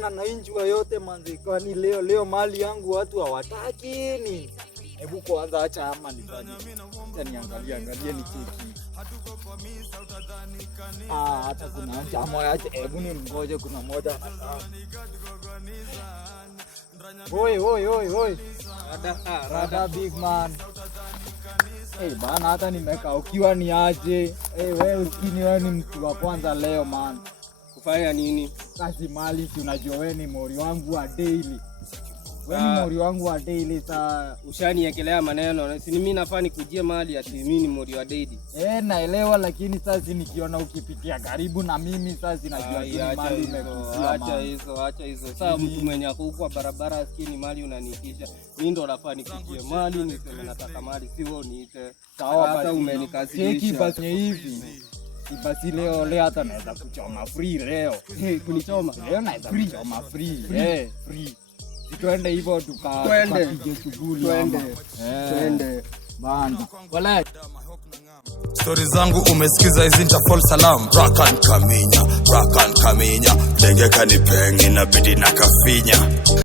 bana na injua yote manzi. Kwani leo mali yangu watu hawataki ni. Hebu kwanza acha ama nifanye. Niangalie ni kiki. Hata kuna jamaa acha hebu ni mgoje kuna moja. Oi. Rada big man. Bana hata nimeka ukiwa ni aje. Wewe ukiniwa ni mtu wa kwanza leo man. Kufanya nini? Kazi mali si unajua wewe ni mori wangu wa daily. Wewe ni mori wangu wa daily saa ushaniekelea maneno. Si mimi nafaa nikujie mali ati mimi ni mori wa daily. Naelewa lakini sasa nikiona ukipitia karibu na mimi sasa najua ni mali imekusia. Acha hizo. Sasa mtu mwenye ako huko barabara asikini mali unanitisha. Mimi ndo nafaa nikujie mali niseme nataka mali si wewe niite. Sawa hata umenikazisha. Cheki basi hivi. Basi leo hata naweza kuchoma free leo. Kunichoma? Leo naweza kuchoma free. Free. Twende hivyo tukapige shughuli. Twende. Banda. Wala. Story zangu umesikiza hizi nita fall salam. Rakan kaminya. Denge kanipengi na bidi na kafinya.